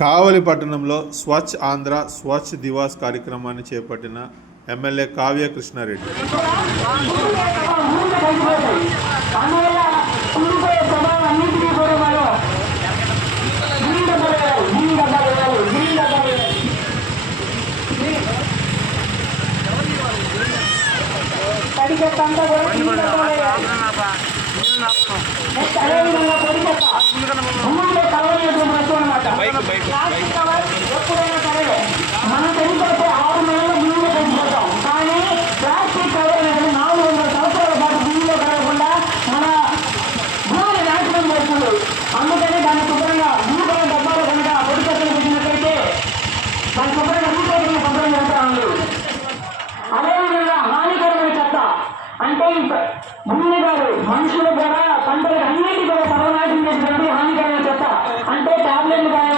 కావలి పట్టణంలో స్వచ్ఛ ఆంధ్ర స్వచ్ఛ దివాస్ కార్యక్రమాన్ని చేపట్టిన ఎమ్మెల్యే కావ్య కృష్ణారెడ్డి. ఎప్పుడైనా సరే మనం తెలిసిపోతే 6 నెలల భూమిలో పెంచిపోతాం. కానీ ప్లాస్టిక్ కవర్ అనేది 400 సంవత్సరాల పాటు భూమిలో కలగకుండా మన భూమిని నాశనం చేస్తుంది. అందుకని దాన్ని శుభ్రంగా భూమిలో డబ్బాలు కనుక పొడి చెత్తలు పెట్టినట్లయితే దాన్ని శుభ్రంగా భూమిని శుభ్రం చేస్తా ఉంది. అదేవిధంగా హానికరమైన చెత్త అంటే భూమి కాదు, మనుషులు కూడా పంటలకు అన్నింటి కూడా సర్వనాశనం చేసినట్టు హానికరమైన చెత్త అంటే టాబ్లెట్లు కానీ